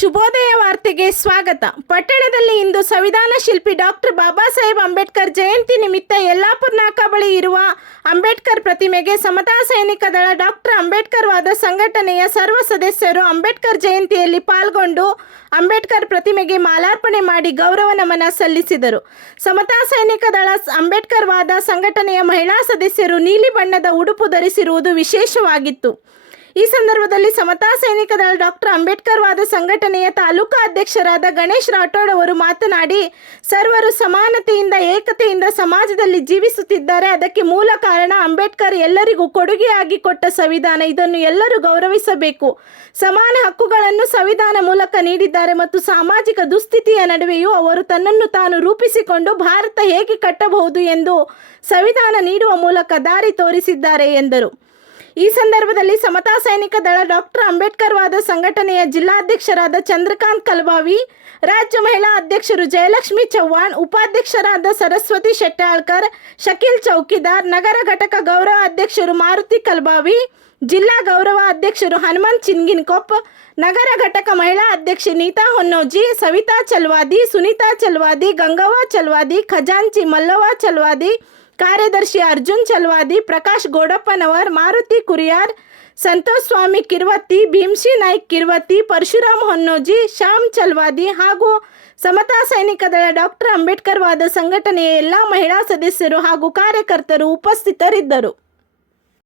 ಶುಭೋದಯ ವಾರ್ತೆಗೆ ಸ್ವಾಗತ. ಪಟ್ಟಣದಲ್ಲಿ ಇಂದು ಸಂವಿಧಾನ ಶಿಲ್ಪಿ ಡಾಕ್ಟರ್ ಬಾಬಾ ಸಾಹೇಬ್ ಅಂಬೇಡ್ಕರ್ ಜಯಂತಿ ನಿಮಿತ್ತ ಯಲ್ಲಾಪುರ ನಾಕಾ ಬಳಿ ಇರುವ ಅಂಬೇಡ್ಕರ್ ಪ್ರತಿಮೆಗೆ ಸಮತಾ ಸೈನಿಕ ದಳ ಡಾಕ್ಟರ್ ಅಂಬೇಡ್ಕರ್ ವಾದ ಸಂಘಟನೆಯ ಸರ್ವ ಸದಸ್ಯರು ಅಂಬೇಡ್ಕರ್ ಜಯಂತಿಯಲ್ಲಿ ಪಾಲ್ಗೊಂಡು ಅಂಬೇಡ್ಕರ್ ಪ್ರತಿಮೆಗೆ ಮಾಲಾರ್ಪಣೆ ಮಾಡಿ ಗೌರವ ನಮನ ಸಲ್ಲಿಸಿದರು. ಸಮತಾ ಸೈನಿಕ ದಳ ಅಂಬೇಡ್ಕರ್ ವಾದ ಸಂಘಟನೆಯ ಮಹಿಳಾ ಸದಸ್ಯರು ನೀಲಿ ಬಣ್ಣದ ಉಡುಪು ಧರಿಸಿರುವುದು ವಿಶೇಷವಾಗಿತ್ತು. ಈ ಸಂದರ್ಭದಲ್ಲಿ ಸಮತಾ ಸೈನಿಕ ದಳ ಡಾಕ್ಟರ್ ಅಂಬೇಡ್ಕರ್ ವಾದ ಸಂಘಟನೆಯ ತಾಲೂಕಾ ಅಧ್ಯಕ್ಷರಾದ ಗಣೇಶ್ ರಾಠೋಡ್ ಅವರು ಮಾತನಾಡಿ, ಸರ್ವರು ಸಮಾನತೆಯಿಂದ ಏಕತೆಯಿಂದ ಸಮಾಜದಲ್ಲಿ ಜೀವಿಸುತ್ತಿದ್ದಾರೆ. ಅದಕ್ಕೆ ಮೂಲ ಕಾರಣ ಅಂಬೇಡ್ಕರ್ ಎಲ್ಲರಿಗೂ ಕೊಡುಗೆಯಾಗಿ ಕೊಟ್ಟ ಸಂವಿಧಾನ. ಇದನ್ನು ಎಲ್ಲರೂ ಗೌರವಿಸಬೇಕು. ಸಮಾನ ಹಕ್ಕುಗಳನ್ನು ಸಂವಿಧಾನ ಮೂಲಕ ನೀಡಿದ್ದಾರೆ ಮತ್ತು ಸಾಮಾಜಿಕ ದುಸ್ಥಿತಿಯ ನಡುವೆಯೂ ಅವರು ತನ್ನನ್ನು ತಾನು ರೂಪಿಸಿಕೊಂಡು ಭಾರತ ಹೇಗೆ ಕಟ್ಟಬಹುದು ಎಂದು ಸಂವಿಧಾನ ನೀಡುವ ಮೂಲಕ ದಾರಿ ತೋರಿಸಿದ್ದಾರೆ ಎಂದರು. ಈ ಸಂದರ್ಭದಲ್ಲಿ ಸಮತಾ ಸೈನಿಕ ದಳ ಡಾಕ್ಟರ್ ಅಂಬೇಡ್ಕರ್ ವಾದ ಸಂಘಟನೆಯ ಜಿಲ್ಲಾಧ್ಯಕ್ಷರಾದ ಚಂದ್ರಕಾಂತ್ ಕಲ್ಬಾವಿ, ರಾಜ್ಯ ಮಹಿಳಾ ಅಧ್ಯಕ್ಷರು ಜಯಲಕ್ಷ್ಮಿ ಚವ್ಹಾಣ್, ಉಪಾಧ್ಯಕ್ಷರಾದ ಸರಸ್ವತಿ ಶೆಟ್ಟಾಳ್ಕರ್, ಶಕೀಲ್ ಚೌಕಿದಾರ್, ನಗರ ಘಟಕ ಗೌರವ ಅಧ್ಯಕ್ಷರು ಮಾರುತಿ ಕಲ್ಬಾವಿ, ಜಿಲ್ಲಾ ಗೌರವ ಅಧ್ಯಕ್ಷರು ಹನುಮಂತ್ ಚಿನ್ಗಿನ್ಕೊಪ್ಪ, ನಗರ ಘಟಕ ಮಹಿಳಾ ಅಧ್ಯಕ್ಷೆ ನೀತಾ ಹೊನ್ನೋಜಿ, ಸವಿತಾ ಚಲ್ವಾದಿ, ಸುನೀತಾ ಚಲ್ವಾದಿ, ಗಂಗವ್ವ ಚಲ್ವಾದಿ, ಖಜಾಂಚಿ ಮಲ್ಲವ್ವ ಚಲ್ವಾದಿ, ಕಾರ್ಯದರ್ಶಿ ಅರ್ಜುನ್ ಚಲ್ವಾದಿ, ಪ್ರಕಾಶ್ ಗೋಡಪ್ಪನವರ್, ಮಾರುತಿ ಕುರಿಯಾರ್, ಸಂತೋಷ್ ಸ್ವಾಮಿ ಕಿರ್ವತ್ತಿ, ಭೀಮ್ಶಿ ನಾಯ್ಕ್ ಕಿರ್ವತ್ತಿ, ಪರಶುರಾಮ್ ಹೊನ್ನೋಜಿ, ಶ್ಯಾಮ್ ಚಲ್ವಾದಿ ಹಾಗೂ ಸಮತಾ ಸೈನಿಕ ದಳ ಡಾಕ್ಟರ್ ಅಂಬೇಡ್ಕರ್ ವಾದ ಸಂಘಟನೆಯ ಎಲ್ಲ ಮಹಿಳಾ ಸದಸ್ಯರು ಹಾಗೂ ಕಾರ್ಯಕರ್ತರು ಉಪಸ್ಥಿತರಿದ್ದರು.